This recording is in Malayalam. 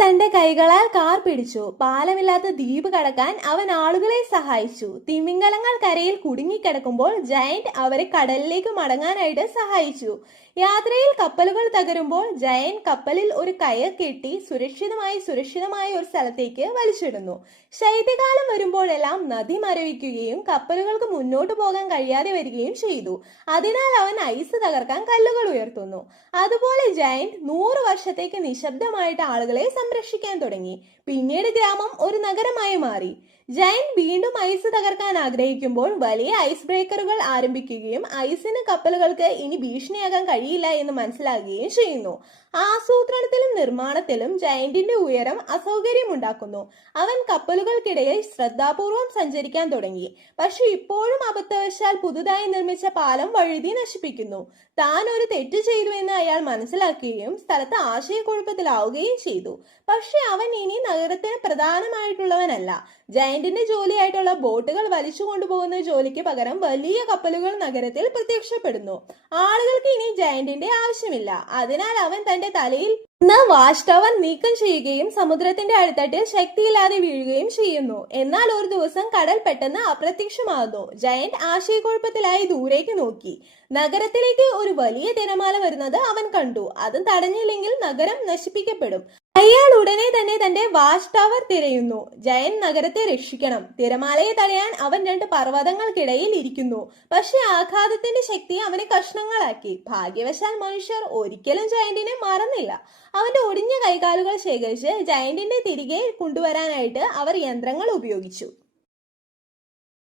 തന്റെ കൈകളാൽ കാർ പിടിച്ചു. പാലമില്ലാത്ത ദ്വീപ് കടക്കാൻ അവൻ ആളുകളെ സഹായിച്ചു. തിമിംഗലങ്ങൾ കരയിൽ കുടുങ്ങിക്കിടക്കുമ്പോൾ ജയന്റ് അവരെ കടലിലേക്ക് മടങ്ങാനായിട്ട് സഹായിച്ചു. യാത്രയിൽ കപ്പലുകൾ തകരുമ്പോൾ ജയന്റ് കപ്പലിൽ ഒരു കയർ കെട്ടി സുരക്ഷിതമായ ഒരു സ്ഥലത്തേക്ക് വലിച്ചിടുന്നു. ശൈത്യകാലം വരുമ്പോഴെല്ലാം നദി മരവിക്കുകയും കപ്പലുകൾക്ക് മുന്നോട്ട് പോകാൻ കഴിയാതെ വരികയും ചെയ്തു. അതിനാൽ അവൻ ഐസ് തകർക്കാൻ കല്ലുകൾ ഉയർത്തുന്നു. അതുപോലെ ജയന്റ് 100 വർഷത്തേക്ക് നിശബ്ദമായിട്ട് ആളുകളെ സംരക്ഷിക്കാൻ തുടങ്ങി. പിന്നീട് ഗ്രാമം ഒരു നഗരമായി മാറി. ജയന്റ് വീണ്ടും ഐസ് തകർക്കാൻ ആഗ്രഹിക്കുമ്പോൾ വലിയ ഐസ് ബ്രേക്കറുകൾ ആരംഭിക്കുകയും ഐസിന് കപ്പലുകൾക്ക് ഇനി ഭീഷണിയാകാൻ കഴിയില്ല എന്ന് മനസ്സിലാക്കുകയും ചെയ്യുന്നു. ആസൂത്രണത്തിലും നിർമ്മാണത്തിലും ജയന്റിന്റെ ഉയരം അസൗകര്യമുണ്ടാക്കുന്നു. അവൻ കപ്പലുകൾക്കിടയിൽ ശ്രദ്ധാപൂർവം സഞ്ചരിക്കാൻ തുടങ്ങി. പക്ഷെ ഇപ്പോഴും അബദ്ധവശാൽ പുതുതായി നിർമ്മിച്ച പാലം വഴുതി നശിപ്പിക്കുന്നു. താൻ ഒരു തെറ്റ് ചെയ്തു എന്ന് അയാൾ മനസ്സിലാക്കുകയും സ്ഥലത്ത് ആശയക്കുഴപ്പത്തിലാവുകയും ചെയ്തു. പക്ഷെ അവൻ ഇനി നഗരത്തിന് പ്രധാനമായിട്ടുള്ളവനല്ല. ജയന്റിന്റെ ജോലിയായിട്ടുള്ള ബോട്ടുകൾ വലിച്ചു കൊണ്ടുപോകുന്ന ജോലിക്ക് പകരം വലിയ കപ്പലുകൾ നഗരത്തിൽ പ്രത്യക്ഷപ്പെടുന്നു. ആളുകൾക്ക് ഇനി ജയന്റിന്റെ ആവശ്യമില്ല. അതിനാൽ അവൻ തന്റെ തലയിൽ വാച്ച് ടവർ നീക്കം ചെയ്യുകയും സമുദ്രത്തിന്റെ അടിത്തട്ടിൽ ശക്തിയില്ലാതെ വീഴുകയും ചെയ്യുന്നു. എന്നാൽ ഒരു ദിവസം കടൽ പെട്ടെന്ന് അപ്രത്യക്ഷമാകുന്നു. ജയന്റ് ആശയക്കുഴപ്പത്തിലായി ദൂരേക്ക് നോക്കി. നഗരത്തിലേക്ക് ഒരു വലിയ തിരമാല വരുന്നത് അവൻ കണ്ടു. അത് തടഞ്ഞില്ലെങ്കിൽ നഗരം നശിപ്പിക്കപ്പെടും. അയാൾ ഉടനെ തന്നെ തന്റെ വാച്ച് ടവർ തിരയുന്നു. ജയന്റ് നഗരത്തെ രക്ഷിക്കണം. തിരമാലയെ തടയാൻ അവൻ 2 പർവ്വതങ്ങൾക്കിടയിൽ ഇരിക്കുന്നു. പക്ഷെ ആഘാതത്തിന്റെ ശക്തി അവനെ കഷ്ണങ്ങളാക്കി. ഭാഗ്യവശാൽ മനുഷ്യർ ഒരിക്കലും ജയന്റിനെ മറന്നില്ല. അവന്റെ ഒടിഞ്ഞ കൈകാലുകൾ ശേഖരിച്ച് ജയന്റിനെ തിരികെ കൊണ്ടുവരാനായിട്ട് അവർ യന്ത്രങ്ങൾ ഉപയോഗിച്ചു.